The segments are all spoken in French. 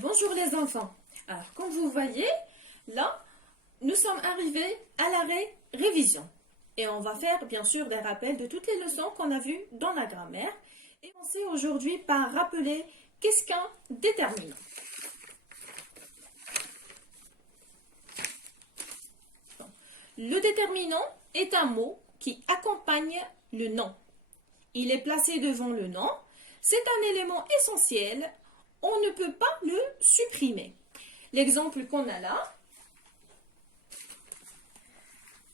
Bonjour les enfants. Alors, comme vous voyez, là, nous sommes arrivés à l'arrêt révision. Et on va faire bien sûr des rappels de toutes les leçons qu'on a vues dans la grammaire. Et commencer aujourd'hui par rappeler qu'est-ce qu'un déterminant. Le déterminant est un mot qui accompagne le nom. Il est placé devant le nom. C'est un élément essentiel. On ne peut pas le supprimer. L'exemple qu'on a là.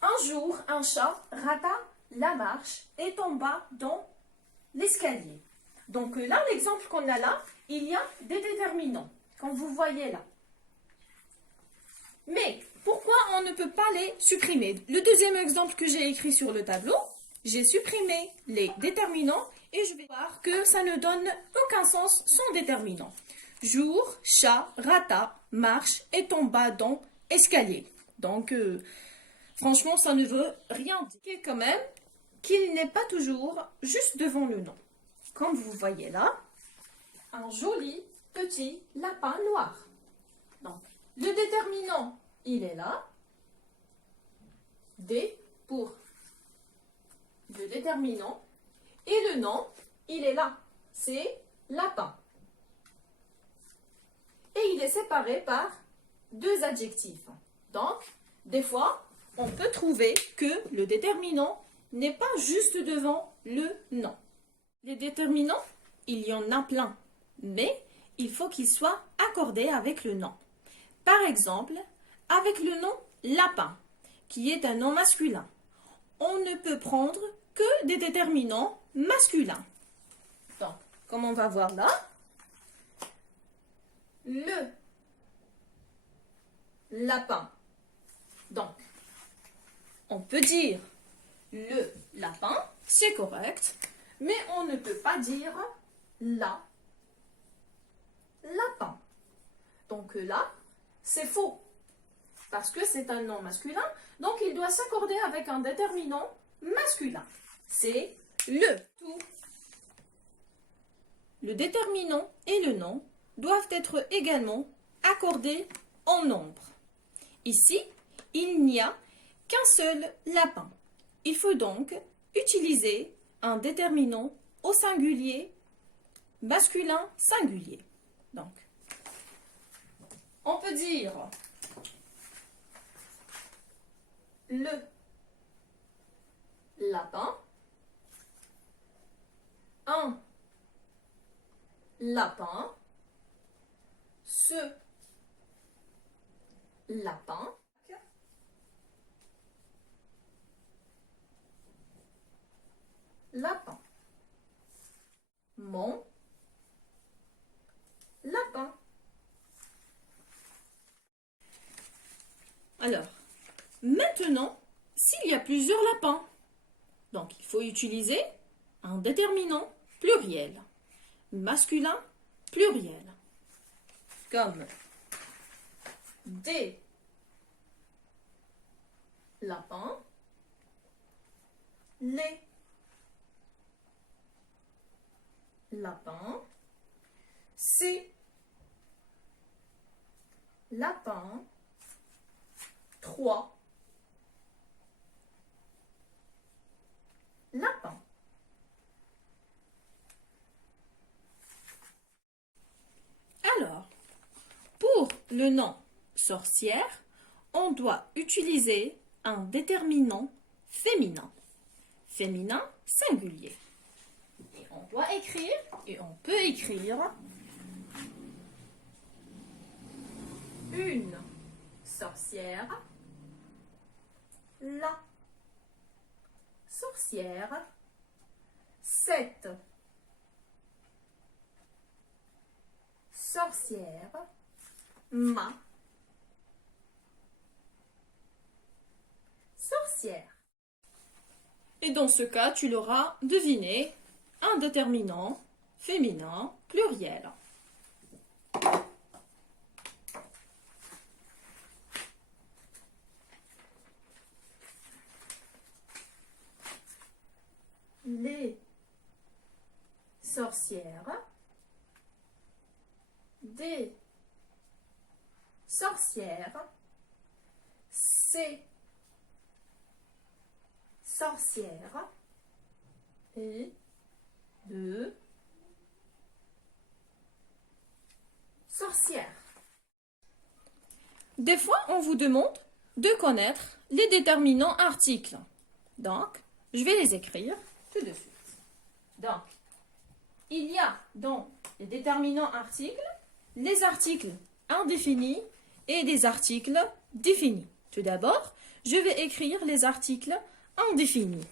Un jour, un chat rata la marche et tomba dans l'escalier. Donc là, l'exemple qu'on a là, il y a des déterminants, comme vous voyez là. Mais pourquoi on ne peut pas les supprimer? Le deuxième exemple que j'ai écrit sur le tableau, j'ai supprimé les déterminants et je vais voir que ça ne donne aucun sens sans déterminant. Jour, chat, rata, marche et tomba dans escalier. Donc, franchement, ça ne veut rien dire. Quand même qu'il n'est pas toujours juste devant le nom. Comme vous voyez là, un joli petit lapin noir. Donc, le déterminant, il est là. D pour le déterminant. Et le nom, il est là. C'est lapin. Et il est séparé par deux adjectifs. Donc, des fois, on peut trouver que le déterminant n'est pas juste devant le nom. Les déterminants, il y en a plein, mais il faut qu'ils soient accordés avec le nom. Par exemple, avec le nom lapin, qui est un nom masculin, on ne peut prendre que des déterminants masculins. Donc, comme on va voir là, le lapin. Donc, on peut dire le lapin, c'est correct, mais on ne peut pas dire la lapin. Donc là, c'est faux, parce que c'est un nom masculin, donc il doit s'accorder avec un déterminant masculin. C'est le. Le déterminant et le nom doivent être également accordés en nombre. Ici, il n'y a qu'un seul lapin. Il faut donc utiliser un déterminant au singulier, masculin singulier. Donc, on peut dire le lapin, un lapin, ce lapin, lapin, mon lapin. Alors, maintenant, s'il y a plusieurs lapins, donc il faut utiliser un déterminant pluriel, masculin pluriel, comme des lapins, les lapins, ces lapins, trois lapins. Alors, pour le nom sorcière, on doit utiliser un déterminant féminin. Féminin singulier. Et on doit écrire, et on peut écrire une sorcière, la sorcière, cette sorcière, ma sorcière. Et dans ce cas, tu l'auras deviné, un déterminant féminin pluriel. Les sorcières, des sorcière. C, sorcière. Et de sorcière. Des fois, on vous demande de connaître les déterminants articles. Donc, je vais les écrire tout de suite. Donc, il y a dans les déterminants articles, les articles indéfinis et des articles définis. Tout d'abord, je vais écrire les articles indéfinis.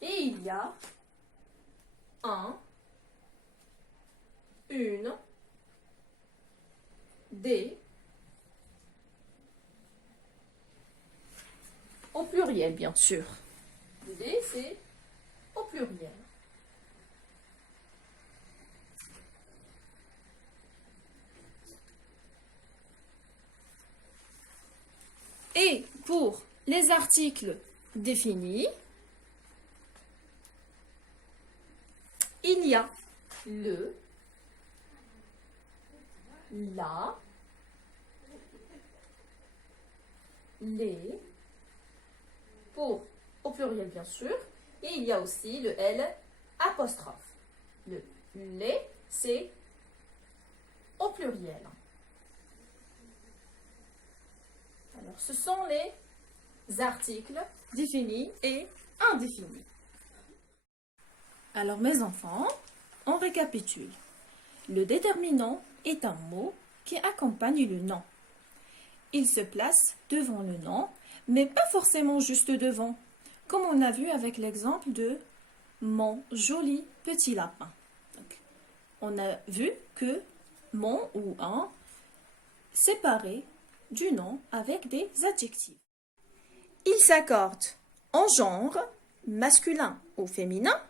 Et il y a un, une, des, au pluriel bien sûr. Des, c'est au pluriel. Et pour les articles définis, il y a le, la, les, pour au pluriel bien sûr, et il y a aussi le L apostrophe. Le les, c'est au pluriel. Alors, ce sont les articles définis et indéfinis. Alors, mes enfants, on récapitule. Le déterminant est un mot qui accompagne le nom. Il se place devant le nom, mais pas forcément juste devant, comme on a vu avec l'exemple de mon joli petit lapin. Donc, on a vu que mon ou un séparé du nom avec des adjectifs. Il s'accorde en genre, masculin ou féminin,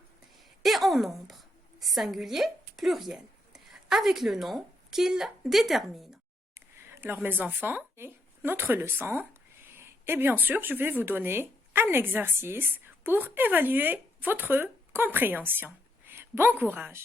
et en nombre, singulier, pluriel, avec le nom qu'il détermine. Alors mes enfants, notre leçon, et bien sûr je vais vous donner un exercice pour évaluer votre compréhension. Bon courage!